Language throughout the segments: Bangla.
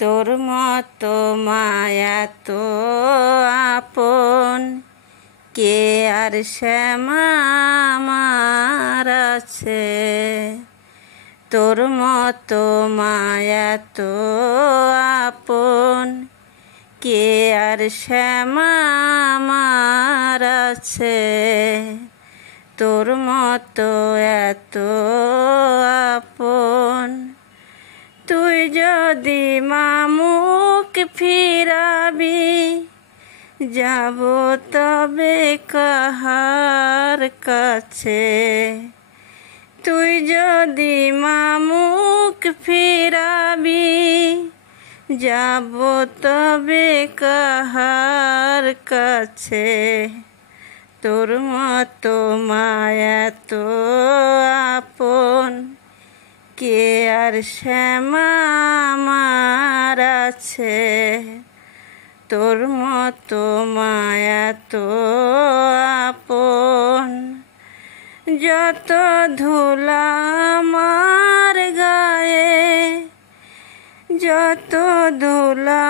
তোর মতো মায়া তো আপন কে আর শ্যামা আমার আছে। তোর মতো মায়া তো আপন কে আর শ্যামা আমার আছে। তোর মতো এত আপন তুই যদি মুখ ফিরাবি যাব তবে কাহার কাছে। তুই যদি মুখ ফিরাবি যাব তবে কাহার কাছে। তোর মতো মায়া তো আপন কে আর শ্যামা আমার আছে। তোর মতো মায়া তো আপন যত ধুলা আমার গায়ে, যত ধুলা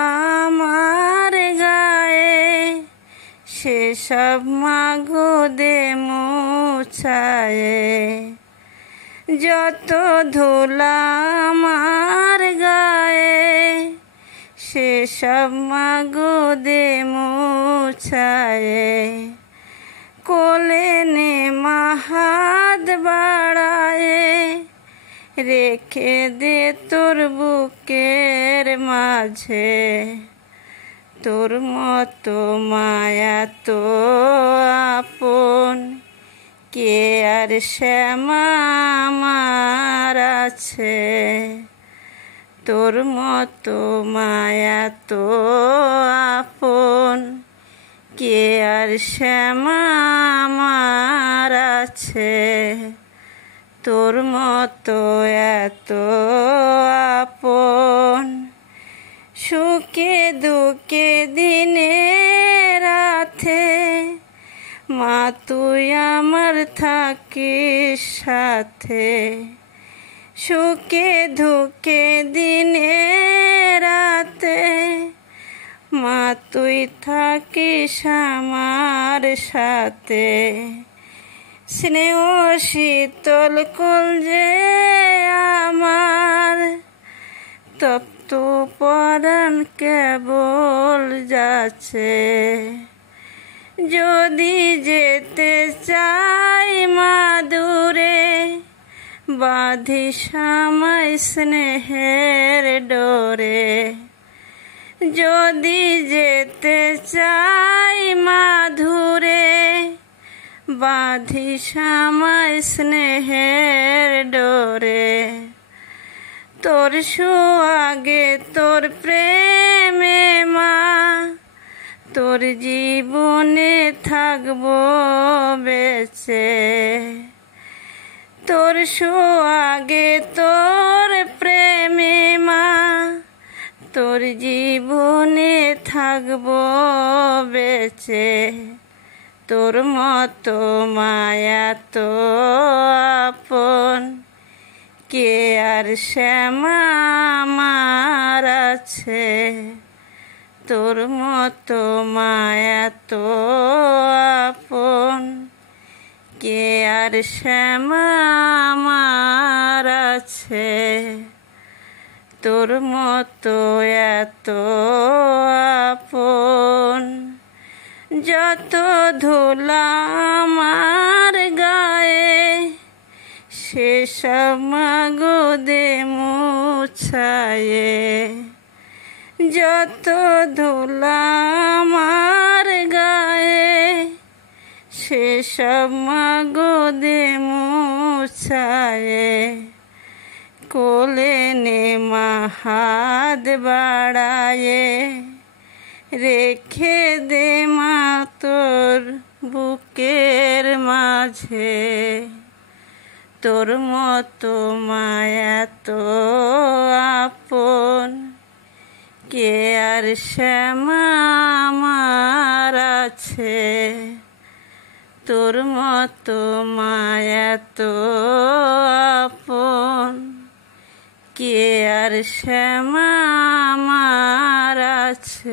আমার গায়ে সেসব মাগো দে মুছায়ে। যত ধুলা আমার গায়ে সেসব মাগো দে মুছায়ে। কোলে নে হাত বাড়ায়ে রেখে দে তোর বুকের মাঝে। তোর মতো মায়া তো আপন কে আর শ্যামা আমার আছে। তোর মতো মায়া তো আপন কে আর শ্যামা আমার আছে। তোর মতো এত আপন সুখে দুঃখে দিনে রাতে মা তুই আমার থাকিস সাথে। সুখে দুঃখে দিনে রাতে মা তুই থাকিস আমার সাথে। স্নেহ শীতল কলজে আমার তপ্ত পরাণ কেবল যাচ্ছে। যদি যেতে চাই মা দূরে বাঁধিস আমায় স্নেহের ডোরে। যদি যেতে চাই মা দূরে বাঁধিস আমায় স্নেহের ডোরে। তোর সোহাগে তোর প্রেমে মা তোর জীবনে থাকবো বেঁচে। তোর সোহাগে তোর প্রেমে মা তোর জীবনে থাকবো বেঁচে। তোর মতো মায়া তো আপন কে আর শ্যামা আমার আছে। তোর মতো মায়া তো আপন কে আর শ্যামা আমার আছে। তোর মতো এত আপন যত ধুলা আমার গায়ে সেসব মাগো দে মুছায়ে। যত ধুলা আমার গায়ে সেসব মাগো দে মুছায়ে। কোলে নে হাত বাড়ায়ে রেখে দে মা তোর বুকের মাঝে। তোর মতো মায়া তো আপন কে আর শ্যামা আমার আছে। তোর মতো মায়া তো আপন কে আর শ্যামা আছে।